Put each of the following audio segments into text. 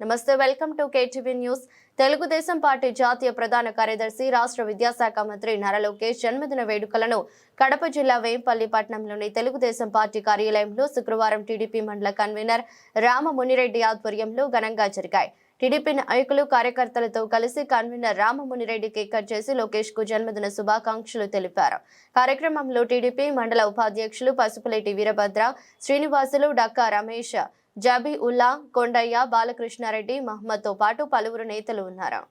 నమస్తే welcome to KTV news. Telugu Desam party జాతీయ ప్రధాన కార్యదర్శి రాష్ట్ర విద్యాశాఖ మంత్రి నర లోకేష్ జన్మదిన వేడుకలను కడప జిల్లా వేంపల్లి పట్టణంలోని తెలుగుదేశం పార్టీ కార్యాలయంలో శుక్రవారం టీడీపీ మండల కన్వీనర్ రామ మునిరెడ్డి ఆధ్వర్యంలో ఘనంగా జరిగాయి. టీడీపీ నాయకులు కార్యకర్తలతో కలిసి కన్వీనర్ రామమునిరెడ్డి కేక్ కట్ చేసి లోకేష్కు జన్మదిన శుభాకాంక్షలు తెలిపారు. కార్యక్రమంలో టీడీపీ మండల ఉపాధ్యక్షులు పసుపులేటి వీరభద్ర శ్రీనివాసులు డక్కా రమేష్ జబీ ఉల్లా కొండయ్య బాలకృష్ణారెడ్డి మహమ్మద్తో పాటు పలువురు నేతలు ఉన్నారు.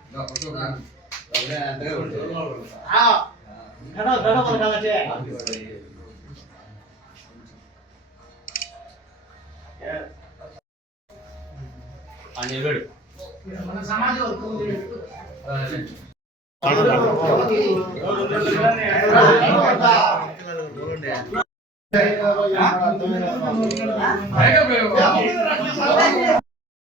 నాయకత్వం నాయకత్వం నారాయణ నాయకత్వం నాయకత్వం నాయకత్వం చంద్రబాబు నాయకత్వం చంద్రబాబు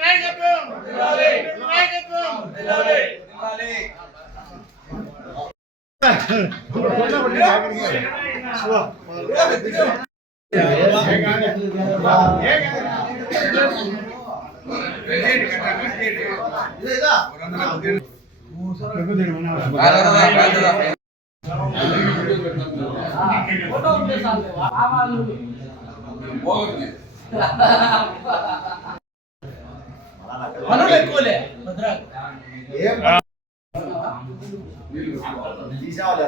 నాయకత్వం. పనులు ఎక్కువలే భద్రాకు తీసావాలి